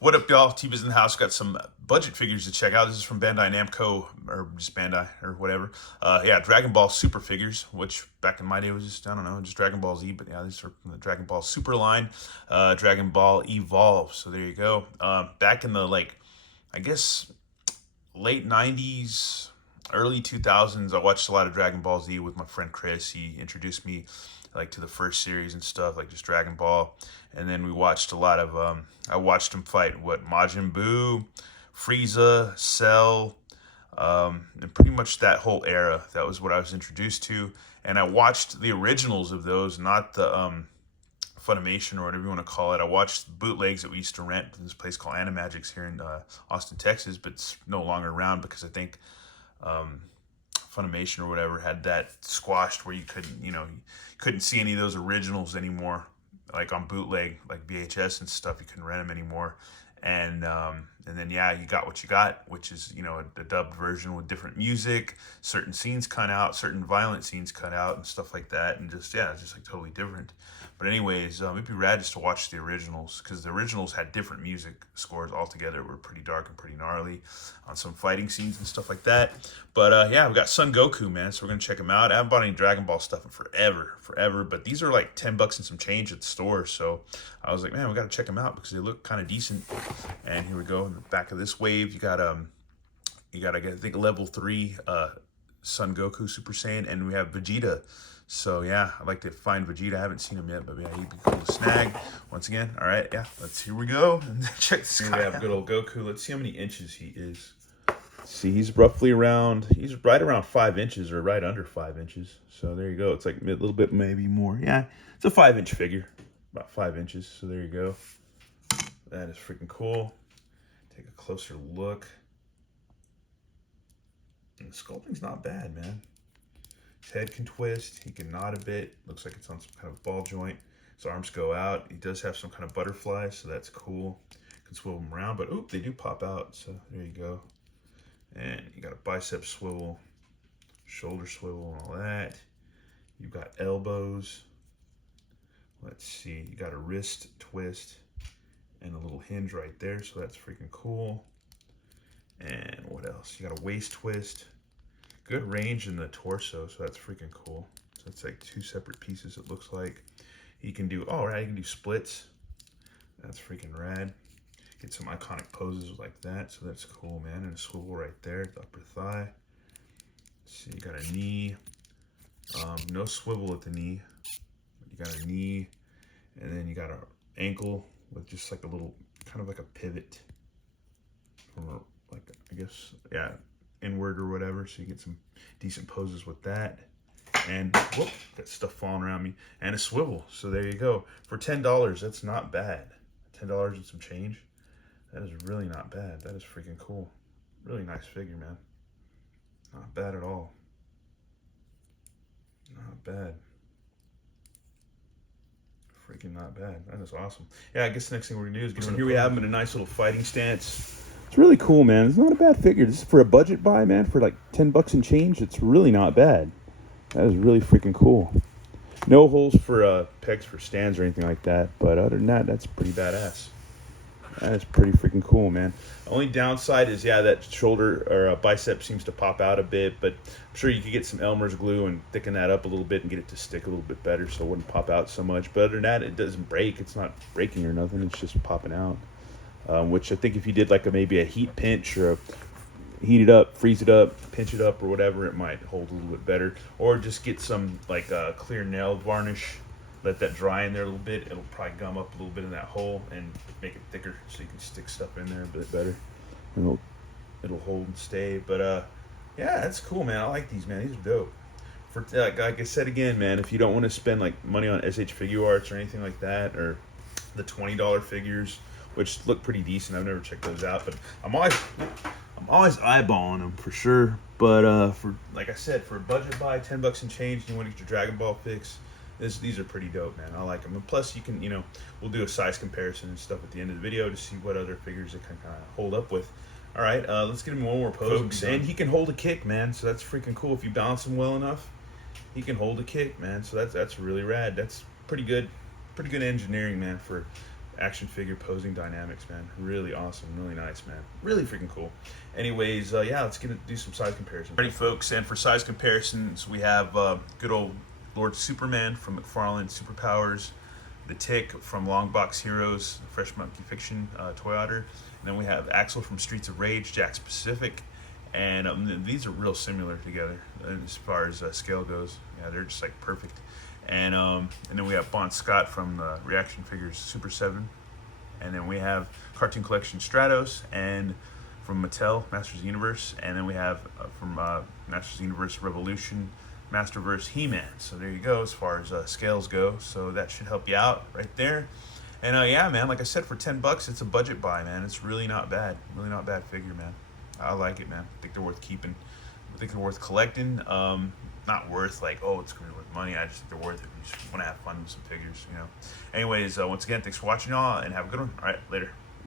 What up, y'all? T-Biz in the house. Got some budget figures to check out. This is from Bandai Namco, or just Bandai, or whatever. Yeah, Dragon Ball Super figures, which back in my day was just, I don't know, just Dragon Ball Z. But yeah, these are from the Dragon Ball Super line. Dragon Ball Evolve. So there you go. Back in the, I guess, late 90s, early 2000s, I watched a lot of Dragon Ball Z with my friend Chris. He introduced me to the first series and stuff, like just Dragon Ball. And then we watched a lot of I watched him fight Majin Buu, Frieza, Cell, and pretty much that whole era. That was what I was introduced to. And I watched the originals of those, not the Funimation or whatever you want to call it. I watched bootlegs that we used to rent in this place called Animagics here in Austin, Texas, but it's no longer around because I think Funimation or whatever had that squashed where you couldn't see any of those originals anymore, like on bootleg, like VHS and stuff. You couldn't rent them anymore. And then yeah, you got what you got, which is a dubbed version with different music, certain scenes cut out, certain violent scenes cut out, and stuff like that, and just it's just like totally different. But anyways, it'd be rad just to watch the originals, because the originals had different music scores altogether. Were pretty dark and pretty gnarly on some fighting scenes and stuff like that. But yeah, we got Son Goku, man, so we're gonna check him out. I haven't bought any Dragon Ball stuff in forever, but these are like $10 and some change at the store, so I was like, man, we gotta check them out because they look kind of decent. And here we go. In the back of this wave, you got I think level 3 Son Goku Super Saiyan, and we have Vegeta. So yeah, I'd like to find Vegeta. I haven't seen him yet, but yeah, he'd be cool to snag. Once again, all right, yeah, here we go. Check this guy out. We have good old Goku. Let's see how many inches he is. See, he's right around 5 inches, or right under 5 inches. So there you go. It's like a little bit, maybe more. Yeah, it's a 5-inch figure, about 5 inches. So there you go. That is freaking cool. Take a closer look. And the sculpting's not bad, man. His head can twist. He can nod a bit. Looks like it's on some kind of ball joint. His arms go out. He does have some kind of butterfly, so that's cool. Can swivel them around, but oop, they do pop out. So there you go. And you got a bicep swivel, shoulder swivel, and all that. You've got elbows. Let's see. You got a wrist twist and a little hinge right there, so that's freaking cool. And what else? You got a waist twist. Good range in the torso, so that's freaking cool. So it's like 2 separate pieces, it looks like. He can do, he can do splits. That's freaking rad. Get some iconic poses like that, so that's cool, man. And a swivel right there at the upper thigh. Let's see, you got a knee. No swivel at the knee. You got a knee, and then you got an ankle with just like a little, kind of like a pivot from I guess, yeah, inward or whatever. So you get some decent poses with that. And whoop, got stuff falling around me. And a swivel. So there you go. For $10, that's not bad. $10 and some change. That is really not bad. That is freaking cool. Really nice figure, man. Not bad at all. Not bad. Freaking not bad. That is awesome. Yeah, I guess the next thing we're gonna do is here we have him in a nice little fighting stance. It's really cool, man. It's not a bad figure. This is for a budget buy, man. For like $10 and change, it's really not bad. That is really freaking cool. No holes for pegs for stands or anything like that. But other than that, that's pretty badass. That is pretty freaking cool, man. The only downside is, yeah, that shoulder or bicep seems to pop out a bit, but I'm sure you could get some Elmer's glue and thicken that up a little bit and get it to stick a little bit better so it wouldn't pop out so much. But other than that, it doesn't break. It's not breaking or nothing. It's just popping out. Which I think if you did maybe a heat pinch or heat it up, freeze it up, pinch it up or whatever, it might hold a little bit better. Or just get some clear nail varnish. Let that dry in there a little bit. It'll probably gum up a little bit in that hole and make it thicker so you can stick stuff in there a bit better. And it'll hold and stay. But yeah, that's cool, man. I like these, man. These are dope. For like I said again, man, if you don't want to spend money on SH Figure Arts or anything like that, or the $20 figures, which look pretty decent. I've never checked those out, but I'm always eyeballing them for sure. But for like I said, for a budget buy, $10 and change, and you want to get your Dragon Ball fix. These are pretty dope, man. I like them. And plus, you can, we'll do a size comparison and stuff at the end of the video to see what other figures it can kind of hold up with. All right, let's get him one more pose. And he can hold a kick, man. So that's freaking cool. If you balance him well enough, he can hold a kick, man. So that's really rad. That's pretty good engineering, man, for action figure posing dynamics, man. Really awesome, really nice, man. Really freaking cool. Anyways, yeah, let's do some size comparisons. Ready, folks? And for size comparisons, we have good old Lord Superman from McFarlane Superpowers, the Tick from Longbox Heroes, Fresh Monkey Fiction Toy Otter, and then we have Axel from Streets of Rage, Jack's Pacific, and these are real similar together as far as scale goes. Yeah, they're just like perfect. And then we have Bon Scott from the Reaction Figures Super 7. And then we have Cartoon Collection Stratos, and from Mattel, Masters of the Universe. And then we have from Masters of the Universe Revolution, Masterverse He-Man. So there you go as far as scales go. So that should help you out right there. And yeah, man, like I said, for $10, it's a budget buy, man. It's really not bad. Really not bad figure, man. I like it, man. I think they're worth keeping. I think they're worth collecting. Not worth like, oh, it's gonna be worth money. I just think they're worth it. You just want to have fun with some figures, you know. Anyways, once again, thanks for watching, y'all, and have a good one. All right, later.